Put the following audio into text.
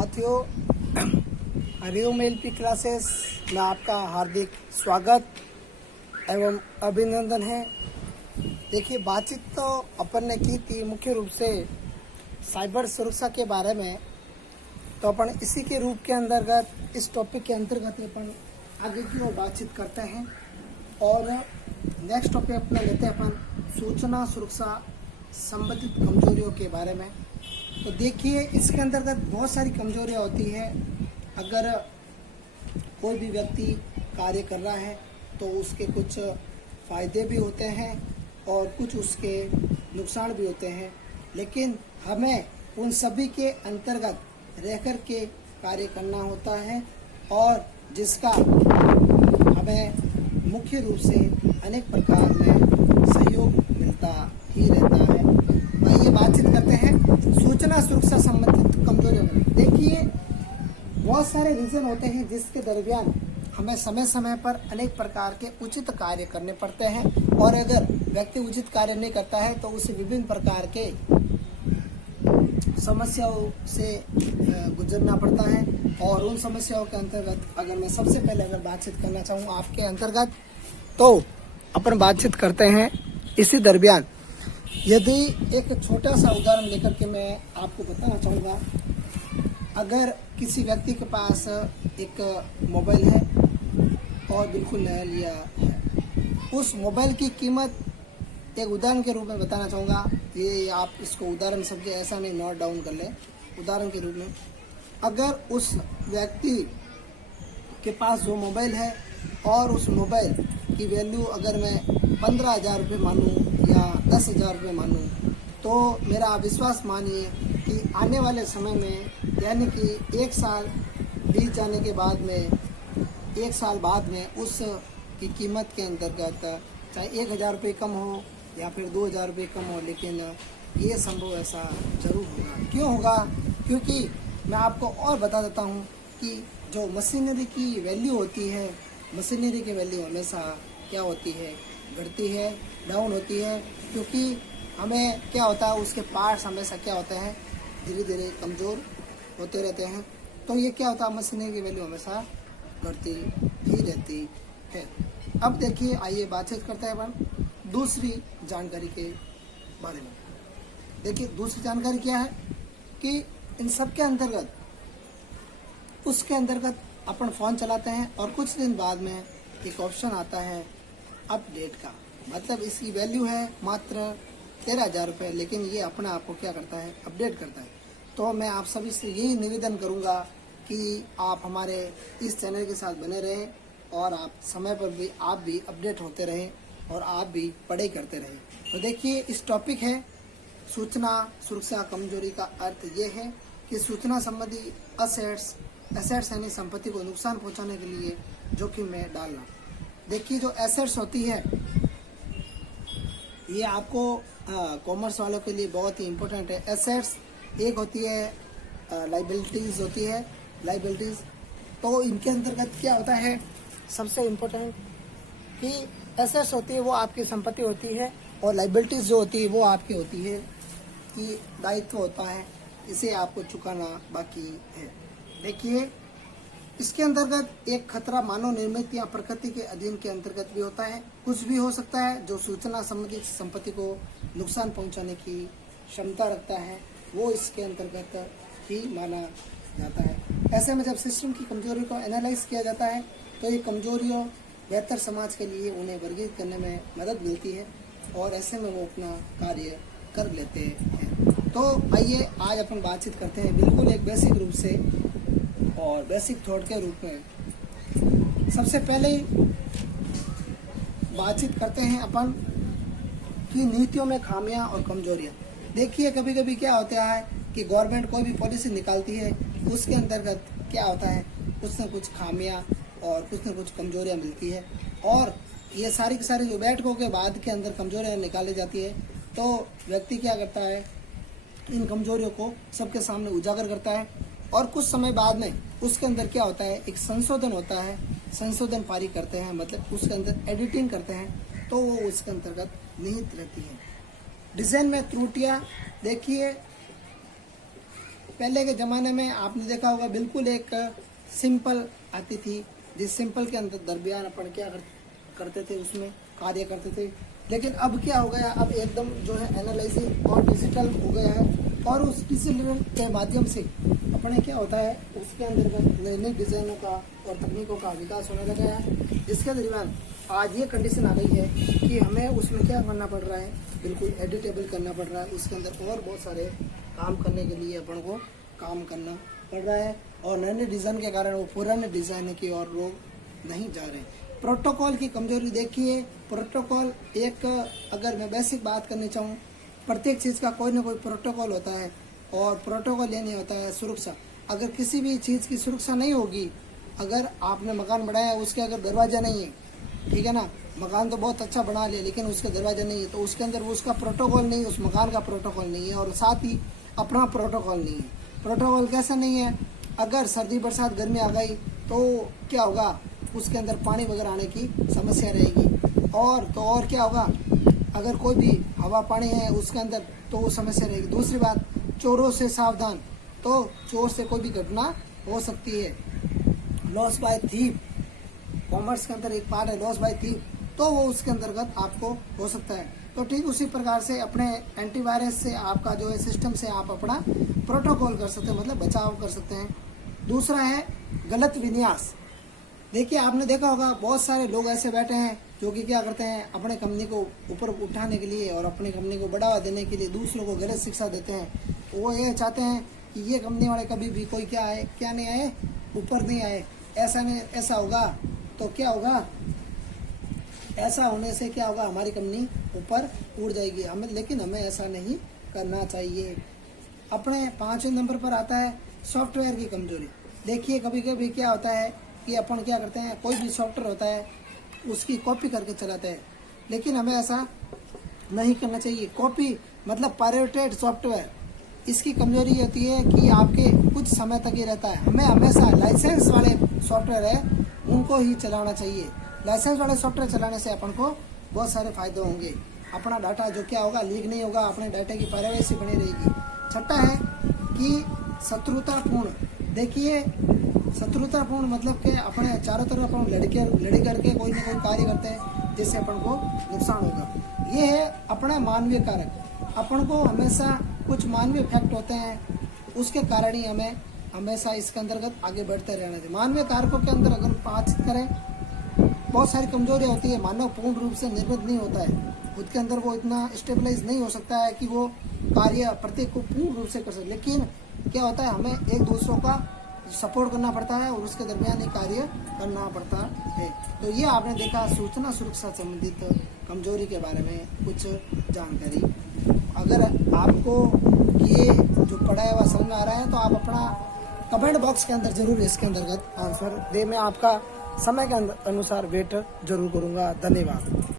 साथियों, Hariom LP classes में आपका हार्दिक स्वागत एवं अभिनंदन है। देखिए, बातचीत तो अपन ने की थी मुख्य रूप से साइबर सुरक्षा के बारे में। तो अपन इसी के रूप के अंतर्गत, इस टॉपिक के अंतर्गत अपन आगे की ओर बातचीत करते हैं। और नेक्स्ट टॉपिक अपना लेते हैं अपन सूचना सुरक्षा संबंधित कमजोरियों के बारे में। तो देखिए, इसके अंतर्गत बहुत सारी कमजोरियां होती है। अगर कोई भी व्यक्ति कार्य कर रहा है तो उसके कुछ फायदे भी होते हैं और कुछ उसके नुकसान भी होते हैं, लेकिन हमें उन सभी के अंतर्गत रहकर के कार्य करना होता है और जिसका हमें मुख्य रूप से अनेक प्रकार में सहयोग मिलता ही रहता है। आइए बातचीत करते हैं सूचना सुरक्षा संबंधित कमजोरियों में। देखिए, बहुत सारे रीजन होते हैं जिसके दरमियान हमें समय समय पर अनेक प्रकार के उचित कार्य करने पड़ते हैं, और अगर व्यक्ति उचित कार्य नहीं करता है तो उसे विभिन्न प्रकार के समस्याओं से गुजरना पड़ता है। और उन समस्याओं के अंतर्गत अगर मैं सबसे पहले बातचीत करना चाहूँ आपके अंतर्गत, तो अपन बातचीत करते हैं इसी दरमियान। यदि एक छोटा सा उदाहरण लेकर के मैं आपको बताना चाहूँगा, अगर किसी व्यक्ति के पास एक मोबाइल है और बिल्कुल नया लिया है, उस मोबाइल की कीमत एक उदाहरण के रूप में बताना चाहूँगा। ये आप इसको उदाहरण समझे, ऐसा नहीं नोट डाउन कर ले। उदाहरण के रूप में, अगर उस व्यक्ति के पास जो मोबाइल है और उस मोबाइल की वैल्यू अगर मैं 15,000 रुपये मानूँ या 10,000 रुपये मानूँ, तो मेरा विश्वास मानिए कि आने वाले समय में, यानी कि 1 साल बीत जाने के बाद में, 1 साल बाद में उस की कीमत के अंतर्गत चाहे 1,000 रुपये कम हो या फिर 2,000 रुपये कम हो, लेकिन ये संभव ऐसा जरूर होगा। क्यों होगा? क्योंकि मैं आपको और बता देता हूँ कि जो मशीनरी की वैल्यू होती है, मशीनरी की वैल्यू हमेशा क्या होती है, घटती है, डाउन होती है। क्योंकि हमें क्या होता है, उसके पार्ट्स हमेशा क्या होते हैं, धीरे धीरे कमज़ोर होते रहते हैं। तो ये क्या होता है, मशीनरी की वैल्यू हमेशा घटती ही रहती है। अब देखिए, आइए बातचीत करते हैं अपन दूसरी जानकारी के बारे में। देखिए, दूसरी जानकारी क्या है कि इन सब के अंतर्गत, उसके अंतर्गत अपन फ़ोन चलाते हैं और कुछ दिन बाद में एक ऑप्शन आता है अपडेट का। मतलब इसकी वैल्यू है मात्र 13,000 रुपये, लेकिन ये अपना आपको क्या करता है, अपडेट करता है। तो मैं आप सभी से यही निवेदन करूंगा कि आप हमारे इस चैनल के साथ बने रहें और आप समय पर भी आप भी अपडेट होते रहें और आप भी पढ़ाई करते रहें। तो देखिए, इस टॉपिक है सूचना सुरक्षा कमजोरी का अर्थ ये है कि सूचना संबंधी एसेट्स यानी संपत्ति को नुकसान पहुंचाने के लिए जोखिम में डालना। देखिए, जो एसेट्स होती है ये आपको कॉमर्स वालों के लिए बहुत ही इम्पोर्टेंट है। एसेट्स एक होती है, लाइबिलिटीज होती है, लाइबिलिटीज। तो इनके अंतर्गत क्या होता है, सबसे इम्पोर्टेंट कि एसेट्स होती है वो आपकी संपत्ति होती है, और लाइबिलिटीज जो होती है वो आपकी होती है कि दायित्व होता है, इसे आपको चुकाना बाकी है। देखिए, इसके अंतर्गत एक खतरा मानव निर्मित या प्रकृति के अधीन के अंतर्गत भी होता है। कुछ भी हो सकता है जो सूचना संबंधित संपत्ति को नुकसान पहुंचाने की क्षमता रखता है, वो इसके अंतर्गत ही माना जाता है। ऐसे में जब सिस्टम की कमजोरी को एनालाइज किया जाता है तो ये कमजोरियों बेहतर समाज के लिए उन्हें वर्गीकृत करने में मदद मिलती है और ऐसे में वो अपना कार्य कर लेते हैं। तो आइए आज अपन बातचीत करते हैं बिल्कुल एक बेसिक रूप से और बेसिक थॉट के रूप में। सबसे पहले बातचीत करते हैं अपन कि नीतियों में खामियां और कमजोरियां। देखिए, कभी कभी क्या होता है कि गवर्नमेंट कोई भी पॉलिसी निकालती है, उसके अंतर्गत क्या होता है, कुछ न कुछ खामियां और कुछ न कुछ कमजोरियां मिलती है, और ये सारी की सारी जो बैठकों के बाद के अंदर कमजोरियां निकाली जाती है, तो व्यक्ति क्या करता है, इन कमजोरियों को सबके सामने उजागर करता है, और कुछ समय बाद में उसके अंदर क्या होता है, एक संशोधन होता है, संशोधन पारित करते हैं, मतलब उसके अंदर एडिटिंग करते हैं, तो वो उसके अंतर्गत निहित रहती है। डिजाइन में त्रुटियां, देखिए पहले के ज़माने में आपने देखा होगा बिल्कुल एक सिंपल आती थी, जिस सिंपल के अंदर दरमियान अपन क्या करते थे, उसमें कार्य करते थे। लेकिन अब क्या हो गया, अब एकदम जो है एनालिसिस और डिजिटल हो गया है, और उस डिजिटल के माध्यम से अपने क्या होता है, उसके अंदर नई नई डिज़ाइनों का और तकनीकों का विकास होने लगा है, जिसके दरमियान आज ये कंडीशन आ गई है कि हमें उसमें क्या करना पड़ रहा है, बिल्कुल एडिटेबल करना पड़ रहा है। उसके अंदर और बहुत सारे काम करने के लिए अपन को काम करना पड़ रहा है, और नए नए डिज़ाइन के कारण वो पुराने डिज़ाइन की ओर लोग नहीं जा रहे हैं। प्रोटोकॉल की कमजोरी देखिए, प्रोटोकॉल एक, अगर मैं बेसिक बात करनी चाहूँ, प्रत्येक चीज़ का कोई ना कोई प्रोटोकॉल होता है, और प्रोटोकॉल ये नहीं होता है सुरक्षा। अगर किसी भी चीज़ की सुरक्षा नहीं होगी, अगर आपने मकान बनाया उसके अगर दरवाजा नहीं है, ठीक है ना, मकान तो बहुत अच्छा बना लिया लेकिन उसके दरवाजा नहीं है, तो उसके अंदर वो उसका प्रोटोकॉल नहीं है, उस मकान का प्रोटोकॉल नहीं है, और साथ ही अपना प्रोटोकॉल नहीं है। प्रोटोकॉल कैसा नहीं है, अगर सर्दी बरसात गर्मी आ गई तो क्या होगा, उसके अंदर पानी वगैरह आने की समस्या रहेगी, और क्या होगा, अगर कोई भी हवा पानी है उसके अंदर तो वो समस्या रहेगी। दूसरी बात, चोरों से सावधान, तो चोर से कोई भी घटना हो सकती है। लॉस बाय थीफ, कॉमर्स के अंदर एक पार्ट है लॉस बाय थीफ, तो वो उसके अंतर्गत आपको हो सकता है। तो ठीक उसी प्रकार से अपने एंटीवायरस से आपका जो है सिस्टम से आप अपना प्रोटोकॉल कर सकते हैं, मतलब बचाव कर सकते हैं। दूसरा है गलत विन्यास। देखिए आपने देखा होगा बहुत सारे लोग ऐसे बैठे हैं जो कि क्या करते हैं, अपने कंपनी को ऊपर उठाने के लिए और अपनी कंपनी को बढ़ावा देने के लिए दूसरों को गलत शिक्षा देते हैं। वो ये चाहते हैं कि ये कंपनी वाले कभी भी कोई क्या नहीं आए, ऊपर नहीं आए, ऐसा नहीं, ऐसा होगा तो क्या होगा, ऐसा होने से क्या होगा, हमारी कंपनी ऊपर उड़ जाएगी। लेकिन हमें ऐसा नहीं करना चाहिए। अपने 5वें नंबर पर आता है सॉफ्टवेयर की कमजोरी। देखिए कभी कभी क्या होता है कि अपन क्या करते हैं, कोई भी सॉफ्टवेयर होता है उसकी कॉपी करके चलाते हैं, लेकिन हमें ऐसा नहीं करना चाहिए। कॉपी मतलब पायरेटेड सॉफ्टवेयर, इसकी कमजोरी ये होती है कि आपके कुछ समय तक ही रहता है। हमें हमेशा लाइसेंस वाले सॉफ्टवेयर है उनको ही चलाना चाहिए। लाइसेंस वाले सॉफ्टवेयर चलाने से अपन को बहुत सारे फायदे होंगे। अपना डाटा जो क्या होगा, लीक नहीं होगा, अपने डाटा की प्राइवेसी बनी रहेगी। छठा है कि शत्रुतापूर्ण। देखिए शत्रुतापूर्ण मतलब कि अपने चारों तरफ अपन लड़ी करके कोई ना कोई कार्य करते हैं जिससे अपन को नुकसान होगा। ये है अपना मानवीय कारक। अपन को हमेशा कुछ मानवीय फैक्ट होते हैं, उसके कारण ही हमें हमेशा इसके अंतर्गत आगे बढ़ते रहना चाहिए। मानवीय कारकों के अंदर अगर बातचीत करें, बहुत सारी कमजोरियाँ होती है। मानव पूर्ण रूप से निर्मित नहीं होता है, खुद के अंदर वो इतना स्टेबलाइज नहीं हो सकता है कि वो कार्य प्रत्येक को पूर्ण रूप से कर सके। लेकिन क्या होता है, हमें एक दूसरों का सपोर्ट करना पड़ता है और उसके दरमियान ही कार्य करना पड़ता है। तो ये आपने देखा सूचना सुरक्षा संबंधित कमजोरी के बारे में कुछ जानकारी। अगर आपको ये जो पढ़ाया हुआ समझ में आ रहा है तो आप अपना कमेंट बॉक्स के अंदर जरूर इसके अंतर्गत आंसर दे। मैं आपका समय के अनुसार वेट जरूर करूंगा। धन्यवाद।